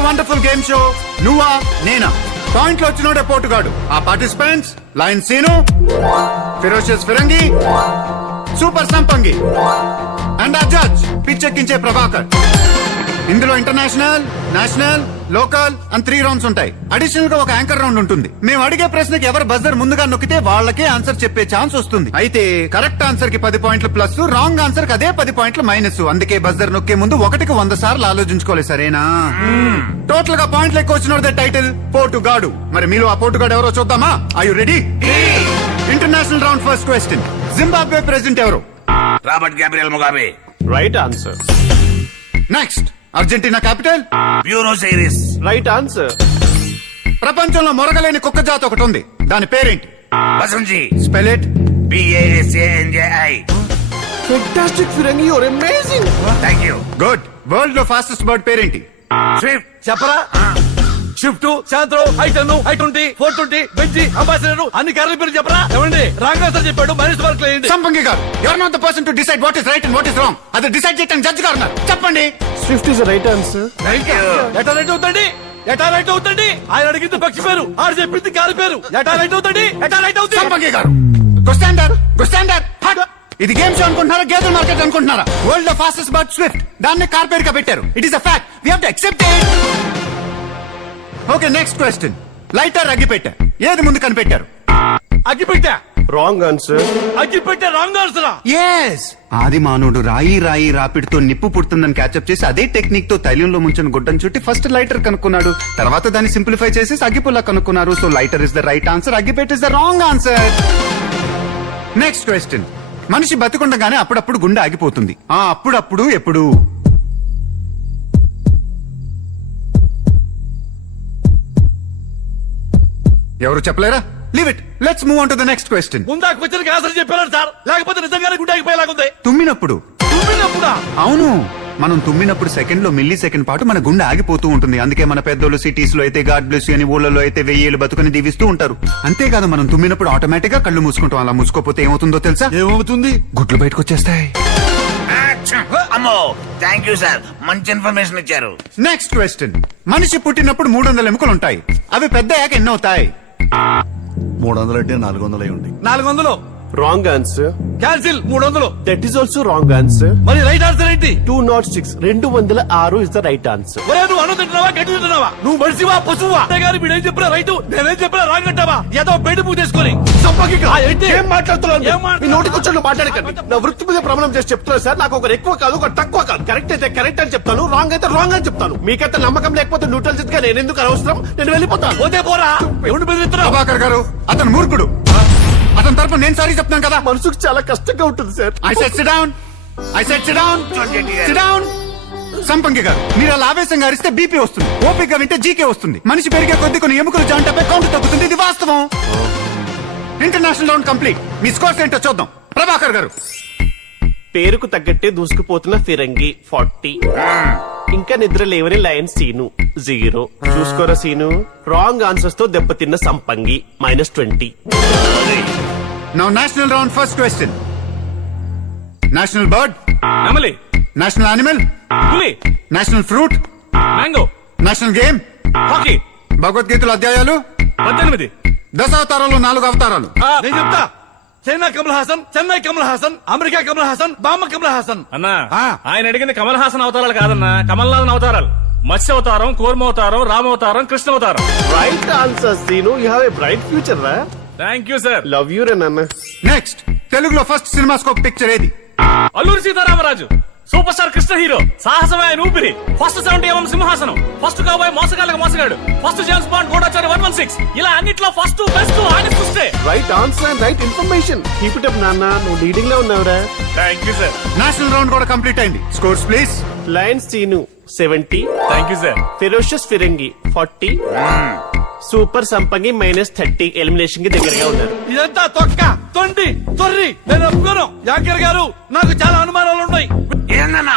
The wonderful game show నువ్వా నేనా. పాయింట్లు వచ్చినోడే పోటుగాడు. ఆ participants lion Seenu, ferocious Firangi, super Sampangi and ఆ జడ్జ్ పిచ్చెక్కించే ప్రభాకర్. ఇందులో ఇంటర్నేషనల్, నేషనల్, లోకల్ అని 3 రౌండ్స్ ఉంటాయి. అడిషనల్ గా ఒక యాంకర్ రౌండ్ ఉంటుంది. మేము అడిగే ప్రశ్నకి ఎవరు బజర్ ముందుగా నొక్కితే వాళ్ళకే ఆన్సర్ చెప్పే ఛాన్స్ వస్తుంది. అయితే కరెక్ట్ ఆన్సర్ కి 10 పాయింట్లు ప్లస్, రాంగ్ ఆన్సర్ కి అదే 10 పాయింట్లు మైనస్. అందుకే బజర్ నొక్కే ముందు 1కి 100 సార్లు ఆలోచించుకోవాలి, సరేనా? టోటల్ గా పాయింట్లు ఎక్కువ వచ్చినోడే టైటిల్ పోటుగాడు. మరి మీలో ఆ పోటుగాడు ఎవరో చూద్దామా? Are you ready? International round first question. Zimbabwe president ఎవరు? Robert Gabriel Mugabe. Right answer. Next Argentina capital? Buenos Aires. Right answer. ప్రపంచంలో మొరగలేని కుక్క జాతి ఒకటి ఉంది, దాని పేరేంటి? Basenji. Spell it. BASANJI. Fantastic Firangi, your amazing. Thank you. Good. World లో ఫాస్టెస్ట్ బర్డ్ పేరేంటి? స్విఫ్ట్. చెప్పరా? షిఫ్ట్, శాంత్రో, I10, I20, 420, బెంజీ, అంబాసిడర్ అన్ని కార్ల పేరు చెప్పరా? ఏమండి రాంగ్ ఆన్సర్ చెప్పాడు, మైనస్ మార్క్ లేండి. సంపంగి garu, you are not the person to decide what is right and what is wrong. అది డిసైడ్ చేయడానికి జడ్జ్ గారు ఉన్నారు. చెప్పండి. Swift is right answer. ఎటా రైట్ అవుతాండి? ఎటా రైట్ అవుతాండి? ఆయన అడిగింది పక్షి పేరు, ఆడు చెప్పింది కారు పేరు. ఎటా రైట్ అవుతాండి? ఎటా రైట్ అవుతుంది? Sampangi garu, go stand there, go stand there. ఇది గేమ్ షో అనుకుంటున్నారా, గేదెల మార్కెట్ అనుకుంటున్నారా? వరల్డ్ లో ఫాస్టెస్ట్ బర్డ్ స్విఫ్ట్, దాన్ని కార్ పేరుగా పెట్టారు. It is a fact, we have to accept it. Okay, next question. Lighter, అగ్గిపెట్టె, ఏది ముందు కనిపెట్టారు? అగ్గిపెట్టా. Wrong answer. అగ్గిపెట్టా రాంగ్ ఆన్సరా? ఎస్. ఆది మానవుడు రాయి రాయి రాపిడితో నిప్పు పుడుతుందని క్యాచప్ చేసి అదే టెక్నిక్ తో తైలంలో ముంచిన గుడ్డను చుట్టి ఫస్ట్ లైటర్ కనుక్కున్నాడు. తర్వాత దాన్ని సింప్లిఫై చేసి అగ్గిపుల్ల కనుక్కున్నారు. So lighter is the right answer, అగ్గిపెట్టె is the wrong answer. Next question. మనిషి బతికుండగానే అప్పుడప్పుడు గుండె ఆగిపోతుంది. ఆ అప్పుడప్పుడు ఎప్పుడు? ఎవరు చెప్పలేరా? Leave it, let's move on to the next question. ముందా క్వశ్చన్ కి ఆన్సర్ చెప్పారు సార్, లేకపోతే నిజంగానే గుండె ఆగిపోయేలాగుంది. తుమ్మినప్పుడు? తుమ్మినప్పుడా? అవును, మనం తుమ్మినప్పుడు సెకండ్ లో మిల్లీ సెకండ్ పాటు మన గుండె ఆగిపోతూ ఉంటుంది. అందుకే మన పెద్దోళ్ళు సిటీస్ లో అయితే గాడ్ బ్లెస్ యు అని, ఊళ్ళలో అయితే 1000 ఏళ్ళు బతుకుని దీవిస్తూ ఉంటారు. అంతేకాదు, మనం తుమ్మినప్పుడు ఆటోమేటిక్ గా కళ్ళు మూసుకుంటాం. అలా మూసుకోపోతే ఏమవుతుందో తెలుసా? ఏమవుతుంది? గుడ్లు బయటకు వచ్చేస్తాయి. అమ్మో, థ్యాంక్ యూ సార్, మంచి ఇన్ఫర్మేషన్ ఇచ్చారు. Next question. మనిషి పుట్టినప్పుడు 300 ఎముకలు ఉంటాయి. అవి పెద్ద అయ్యాక ఎన్ని అవుతాయి? 300 అంటే 400 అయి ఉంటాయి. 400. Wrong answer. Cancel. 300. That is also wrong answer. మరి రైట్ ఆన్సర్ ఏంటి? 206. 206 ఇస్ ద రైట్ ఆన్సర్. ఒరే, నువ్వు అన్నం తింటున్నావా, గడ్డి తింటున్నావా? నువ్వు మనిషివా, పశువా? గారు వీడేం చెప్పినా రైట్, నేనేం చెప్పినా రాంగ్ అంటావా? ఏదో బయట పూజ చేసుకొని ఏం మాట్లాడుతున్నాను? ఏం మాట్లాడుతున్నావు? మీ నోటికి వచ్చి మాట్లాడకండి. నా వృత్తి మీద ప్రమాణం చేసి చెప్తున్నాను సార్. నాకు ఒకరు ఎక్కువ కాదు, ఒకరు తక్కువ కాదు. కరెక్ట్ అయితే కరెక్ట్ అని చెప్తాను, రాంగ్ అయితే రాంగ్ అని చెప్తాను. మీకైతే నమ్మకం లేకపోతే న్యూట్రల్ గా నేను ఎందుకు అనవసరం, నేను వెళ్ళిపోతాను. పోతే పోరా, ఎవడు బెదిరిస్తున్నావు? ప్రభాకర్ గారు, అతను మూర్ఖుడు. అతని తరపు నేను సారీ చెప్తున్నాను కదా. మనసుకు చాలా కష్టంగా ఉంటుంది sir. I said sit down. I said sit down. Sit down. సంపంగి గారు, మీరు అలా ఆవేశంగా అరిస్తే బీపీ వస్తుంది, ఓపిక వింటే జీకే వస్తుంది. మనిషి పెరిగే కొద్ది కొన్ని ఎముకలు జాయింట్ కౌంట్ తగ్గుతుంది. ఇది వాస్తవం. International round complete. మీ స్కోర్స్ ఏంటో చూద్దాం. ప్రభాకర్ గారు, పేరుకు తగ్గట్టే దూసుకుపోతున్న ఫిరంగి 40. ఇంకా నిద్ర లేవని లయన్ సీను 0. చూసుకోరా సీను, రాంగ్ ఆన్సర్స్ తో దెబ్బతిన్న Sampangi -20. Now national round first question. National bird? నెమలి. National animal? పులి. National fruit? Mango. National game? Hockey. భగవద్గీతల అధ్యాయాలు? 18. 10 అవతారాలు, 4 అవతారాలు. నేను చెప్తా. చైనా కమల్ హాసన్, చెన్నై కమల్ హాసన్, అమెరికా కమల్ హాసన్, బామ్మ కమల్ హాసన్. అన్నా, ఆయన అడిగింది కమల్ హాసన్ అవతారాలు కాదన్నా, కమల్నాథన్ అవతారాలు. మత్స్య అవతారం, కూర్మ అవతారం, రామ అవతారం, కృష్ణ అవతారం. Right answer Seenu, you have a bright future రా. Thank you sir. Love you రే నాన్న. నెక్స్ట్, తెలుగులో ఫస్ట్ సినిమాస్కోప్ పిక్చర్ ఏది? Alluri Sitaramaraju. Super star Krishna hero, సాహసమే ఆయన ఊపిరి. ఫస్ట్ 70mm సింహాసనం, ఫస్ట్ కాబోయే మోసగాళ్ళకి మోసగాడు, ఫస్ట్ జేమ్స్ బాండ్ గూఢచారి 116. ఇలా అన్నిట్లో ఫస్ట్ బెస్ట్ ఆయన చూస్తే. Right answer and right information. Keep it up నాన్న, నువ్వు లీడింగ్ లో ఉన్నావురా. Thank you sir. National round కూడా కంప్లీట్ అయింది. Scores please. Lion Seenu 70. Thank you sir. Ferocious Firangi 40. Super Sampangi -30. Elimination కి దగ్గరగా ఉన్నారు. ఇదంతా తొక్క, తొండి, తొర్రి. నేను ఒప్పుకోను. యాంకర్ గారు, నాకు చాలా అనుమానాలు ఉన్నాయి. ఏందన్నా,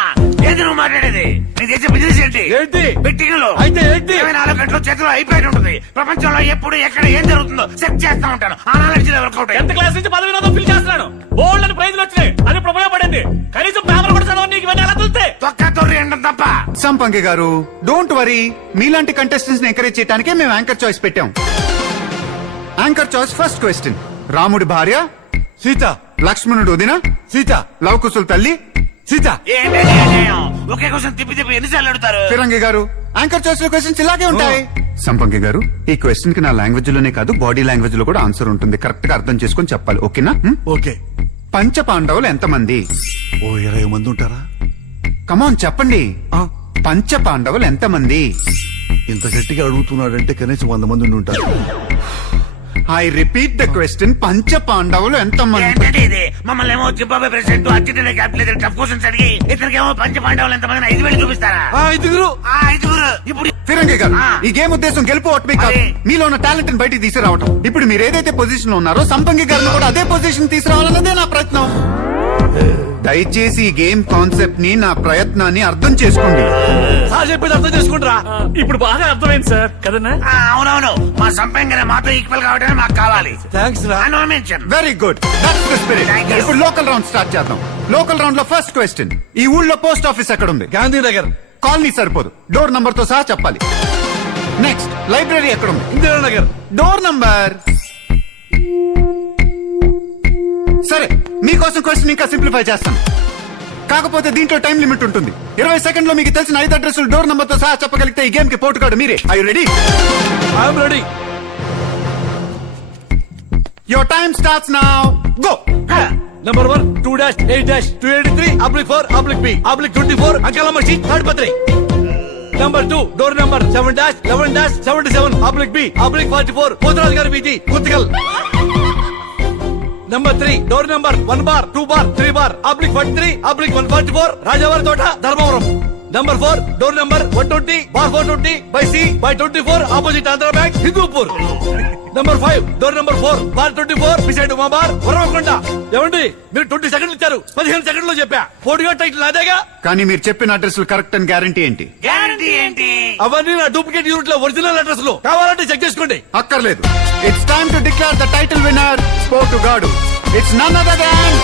ఏది నువ్వు మాట్లాడేది? నీ చేసే బిజినెస్ ఏంటి? ఏంటి? బెట్టింగ్లు. అయితే ఏంటి? 24 గంటలు చేతిలో అయిపోయి ఉంటుంది. ప్రపంచంలో ఎప్పుడు ఎక్కడ ఏం జరుగుతుందో సెట్ చేస్తా ఉంటాను. ఆ నాలెడ్జ్ వర్కౌట్ 10th క్లాస్ నుంచి 10వ ఫిల్ చేస్తున్నాను. బోల్డ్ అని ప్రైజ్లు వచ్చినాయి, అది ఉపయోగపడింది. కనీసం పేపర్ కూడా చదవని నీకు ఇవన్నీ ఎలా తెలుస్తాయి? తొక్క తొర్రి స్టోరీ అంటాం తప్ప. సంపంగి గారు డోంట్ వరీ, మీలాంటి కంటెస్టెంట్స్ ని ఎంకరేజ్ చేయడానికే మేము యాంకర్ చాయిస్ పెట్టాం. యాంకర్ చాయిస్ ఫస్ట్ క్వశ్చన్, రాముడి భార్య సీత, లక్ష్మణుడు వదిన, సీత, లవకుశుల తల్లి సీత. ఏంటండి అన్యాయం? ఒకే క్వశ్చన్ తిప్పి తిప్పి ఎన్నిసార్లు అడుగుతారు? ఫిరంగి గారు యాంకర్ చాయిస్ లో క్వశ్చన్స్ ఇలాగే ఉంటాయి. సంపంగి గారు ఈ క్వశ్చన్ కి నా లాంగ్వేజ్ లోనే కాదు బాడీ లాంగ్వేజ్ లో కూడా ఆన్సర్ ఉంటుంది, కరెక్ట్ గా అర్థం చేసుకొని చెప్పాలి, ఓకేనా? ఓకే. పంచ పాండవులు ఎంతమంది? ఓ 20 మంది ఉంటారా? కమాన్ చెప్పండి. ఆ, పంచ పాండవులు ఎంతమంది? ఇంత గట్టిగా అడుగుతున్నాడంటే కనీసం 100 మంది ఉండి ఉంటారు. ఐ రిపీట్ ద క్వశ్చన్, పంచ పాండవులు ఎంతమంది? ఏంటండి ఇది? మమ్మల్ని ఏమో Zimbabwe president, Argentina capital tough questions అడిగి ఇతనికేమో పంచ పాండవులు ఎంతమంది 5,000 చూపిస్తారా? ఐదుగురు. ఆ 5 ఇప్పుడు ఫిరంగి గారు ఆ. ఈ గేమ్ ఉద్దేశం గెలుపు ఓటమి కాదు, మరి? మీలో ఉన్న టాలెంట్ ని బయటికి తీసుకురావటం. ఇప్పుడు మీరు ఏదైతే పొజిషన్ లో ఉన్నారో సంపంగి గారిని కూడా అదే పొజిషన్ తీసుకురావాలన్నదే నా ప్రయత్నం. దయచేసి ఈ గేమ్ కాన్సెప్ట్ ని, నా ప్రయత్నాన్ని అర్థం చేసుకోండి. సార్ చెప్పేది అర్థం చేసుకుంటారా? ఇప్పుడు బాగా అర్థమైంది సార్ కదన్నా. అవునవును, మా సంపంగిన మాతో ఈక్వల్ కావడమే మాకు కావాలి. థ్యాంక్స్ రా. No mention. Very good, that's the spirit. Thank you. ఇప్పుడు లోకల్ రౌండ్ స్టార్ట్ చేద్దాం. లోకల్ రౌండ్ లో ఫస్ట్ క్వశ్చన్, ఈ ఊళ్ళో పోస్ట్ ఆఫీస్ ఎక్కడ ఉంది? గాంధీనగర్. కాలనీ సరిపోదు, డోర్ నంబర్ తో సహా చెప్పాలి. నెక్స్ట్ లైబ్రరీ ఎక్కడ ఉంది? ఇందిరానగర్. Door number. సరే మీకోసం క్వశ్చన్ ఇంకా సింప్లిఫై చేస్తాను, కాకపోతే దీంట్లో టైం లిమిట్ ఉంటుంది. 20 సెకండ్ లో మీకు తెలిసిన 5 అడ్రస్లు డోర్ నంబర్ తో సహా చెప్పగలిగితే ఈ గేమ్ కి పోటుగాడు మీరే. I you ready? I'm ready. Your time starts now, go. Number 1, 2-8-283/4/B/B/24 Ankalama Street, Thadpatri. Number 2, door number 7-11-77/B/B/44 Podraj Gar Veedi, Kutikal. Number 3, door number 1 bar, 2 bar, 3 bar/43/144 Rajawar Tota, Dharmavaram. Number 4, door number 120 bar 420/C/24 opposite Andhra Bank, Hindupur. Number 5, door number 4 bar 24 beside Uma bar, Varakonda. ఏమండి మీరు 20 సెకండ్లు ఇచ్చారు, 15 సెకండ్లో చెప్పా. పోటీగా title అదేగా. కానీ మీరు చెప్పిన అడ్రస్లు కరెక్ట్ అని గ్యారంటీ ఏంటి? గ్యారంటీ ఏంటి? అవన్నీ నా డూప్లికేట్ యూనిట్ లో ఒరిజినల్ అడ్రస్ లో కావాలంటే చెక్ చేసుకోండి. అక్కర్లేదు. It's time to declare the title winner, పోటుగాడు. It's none other than